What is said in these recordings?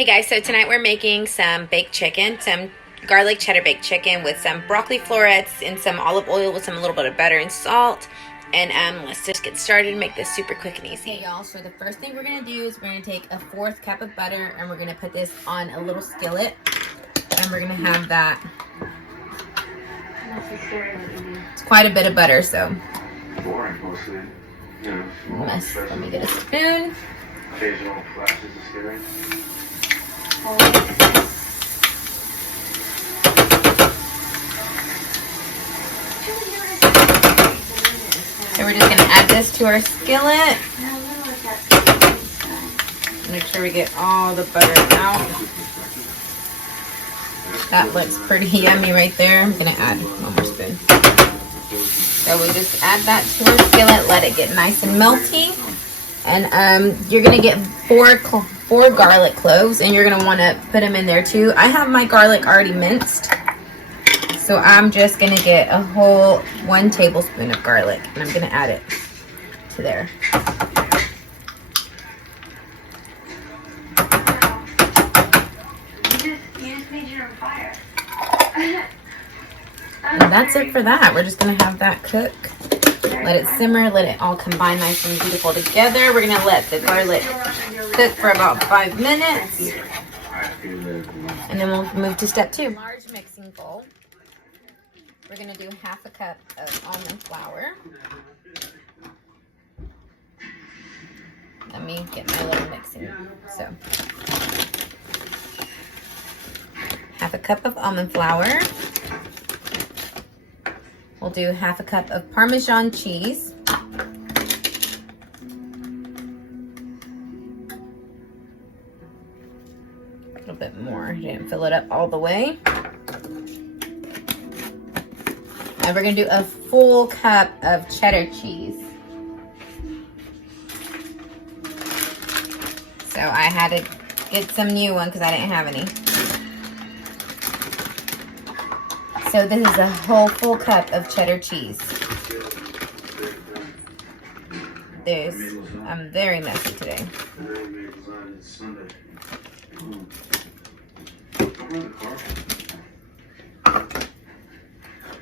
Hey guys, so tonight we're making some baked chicken, some garlic cheddar baked chicken with some broccoli florets and some olive oil with some little bit of butter and salt. And let's just get started and make this super quick and easy. Okay, y'all, so the first thing we're gonna do is we're gonna take a 1/4 cup of butter and we're gonna put this on a little skillet. And we're gonna have that. It's quite a bit of butter, so. Let me get a spoon. Occasional flashes of skittering. So we're just going to add this to our skillet. Make sure we get all the butter out. That looks pretty yummy right there. I'm going to add one more spoon. So we just add that to our skillet, let it get nice and melty. And you're going to get four garlic cloves, and you're going to want to put them in there too. I have my garlic already minced. So I'm just going to get a whole 1 tablespoon of garlic, and I'm going to add it to there. You just made your own fire. And that's it for that. We're just going to have that cook. Let it simmer, let it all combine nice and beautiful together. We're going to let the garlic cook for about 5 minutes. And then we'll move to step 2. Large mixing bowl. We're going to do 1/2 cup of almond flour. Let me get my little mixing. So, 1/2 cup of almond flour. We'll do 1/2 cup of Parmesan cheese. A little bit more. Didn't fill it up all the way. And we're going to do a full cup of cheddar cheese. So I had to get some new one because I didn't have any. So this is a whole full cup of cheddar cheese. I'm very messy today.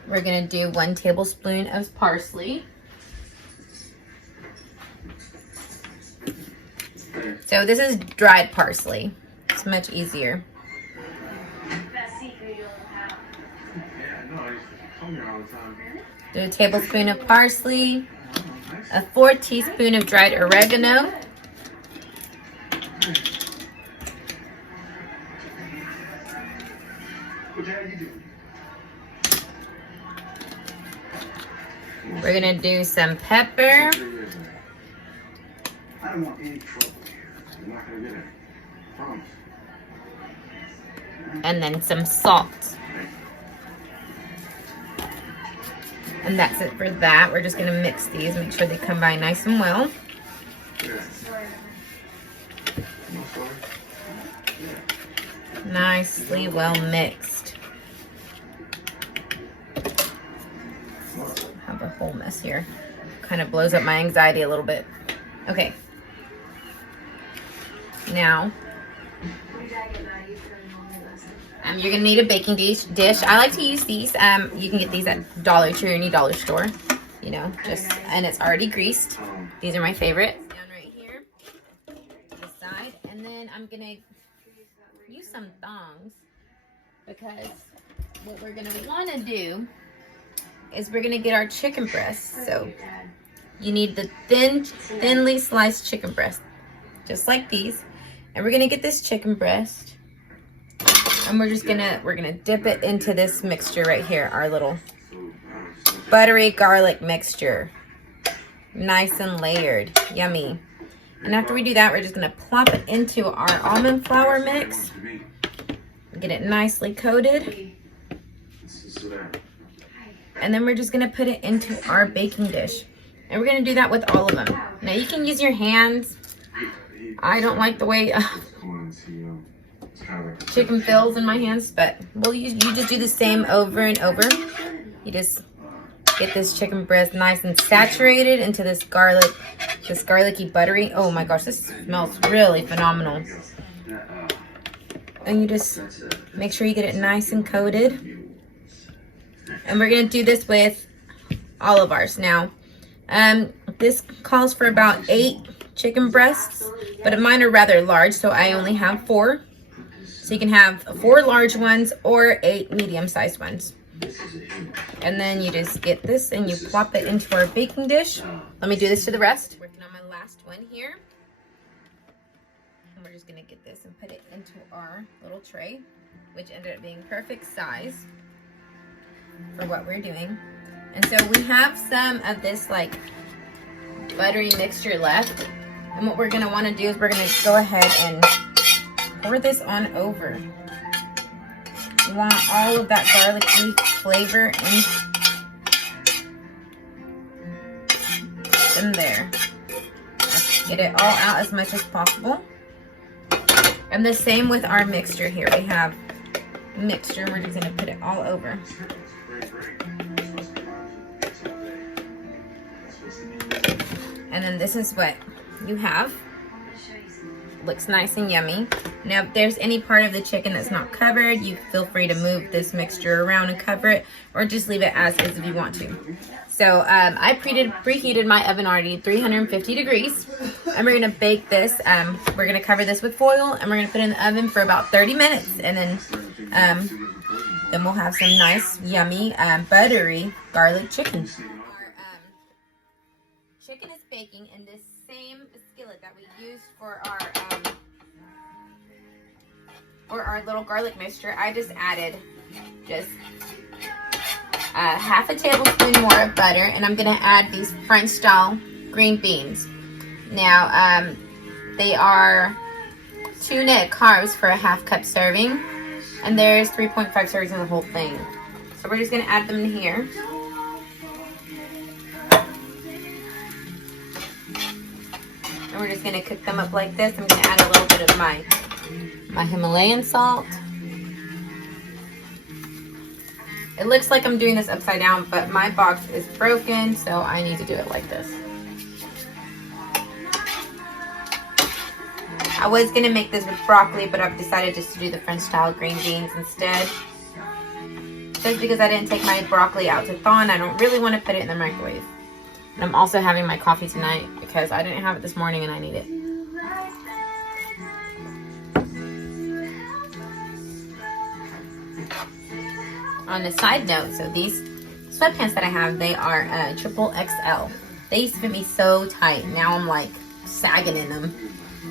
We're gonna do 1 tablespoon of parsley. So this is dried parsley. It's much easier. Do a tablespoon of parsley, a 4 teaspoons of dried oregano, we're gonna do some pepper, I don't want any trouble here. You're not gonna get it. Promise. and then some salt. And that's it for that. We're just going to mix these, make sure they combine nice and well. Nicely well mixed. I have a whole mess here. Kind of blows up my anxiety a little bit. Okay. Now, you're gonna need a baking dish. I like to use these. You can get these at Dollar Tree or any dollar store. You know, and it's already greased. These are my favorite. Down right here, this side, and then I'm gonna use some thongs because what we're gonna want to do is we're gonna get our chicken breast. So you need the thinly sliced chicken breast, just like these, and we're gonna get this chicken breast. And we're gonna dip it into this mixture right here, our little buttery garlic mixture. Nice and layered, yummy. And after we do that, we're just gonna plop it into our almond flour mix. Get it nicely coated. And then we're just gonna put it into our baking dish. And we're gonna do that with all of them. Now you can use your hands. I don't like the way chicken fills in my hands, but you just do the same over and over. You just get this chicken breast nice and saturated into this garlicky buttery. Oh my gosh, this smells really phenomenal. And you just make sure you get it nice and coated. And we're gonna do this with all of ours now. This calls for about 8 chicken breasts, but mine are rather large, so I only have 4. So you can have 4 large ones or 8 medium-sized ones. And then you just get this and you plop it into our baking dish. Let me do this to the rest. Working on my last one here. And we're just gonna get this and put it into our little tray, which ended up being perfect size for what we're doing. And so we have some of this like buttery mixture left. And what we're gonna wanna do is we're gonna go ahead and pour this on over. You want all of that garlicky flavor in there. Get it all out as much as possible. And the same with our mixture here. We have mixture, we're just gonna put it all over. And then this is what you have. Looks nice and yummy. Now, if there's any part of the chicken that's not covered, you feel free to move this mixture around and cover it, or just leave it as is if you want to. So I preheated my oven already at 350 degrees, and we're gonna bake this. We're gonna cover this with foil, and we're gonna put it in the oven for about 30 minutes, and then we'll have some nice, yummy, buttery garlic chicken. Our chicken is baking in this same skillet that we used for our little garlic mixture. I just added just half a tablespoon more of butter, and I'm gonna add these French style green beans. Now they are 2 net carbs for a ½ cup serving, and there's 3.5 servings in the whole thing. So we're just gonna add them in here. And we're just gonna cook them up like this. I'm gonna add a little bit of my Himalayan salt. It looks like I'm doing this upside down, but my box is broken, so I need to do it like this. I was gonna make this with broccoli, but I've decided just to do the French style green beans instead. Just because I didn't take my broccoli out to thaw, and I don't really want to put it in the microwave. And I'm also having my coffee tonight because I didn't have it this morning and I need it. On a side note, so these sweatpants that I have, they are triple XL. They used to fit me so tight. Now I'm like sagging in them.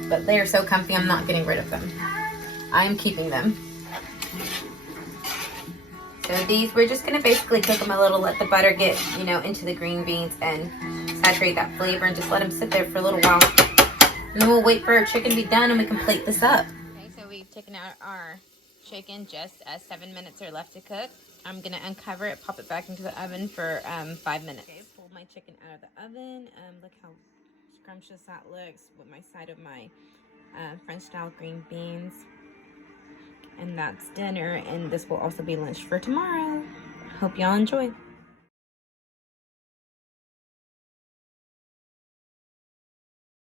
But they are so comfy, I'm not getting rid of them. I'm keeping them. So these, we're just gonna basically cook them a little, let the butter get, into the green beans and saturate that flavor, and just let them sit there for a little while. And then we'll wait for our chicken to be done and we can plate this up. Okay, so we've taken out our chicken, just 7 minutes are left to cook. I'm gonna uncover it, pop it back into the oven for 5 minutes. Okay, pulled my chicken out of the oven. Look how scrumptious that looks with my side of my French style green beans. And that's dinner, and this will also be lunch for tomorrow. Hope y'all enjoy.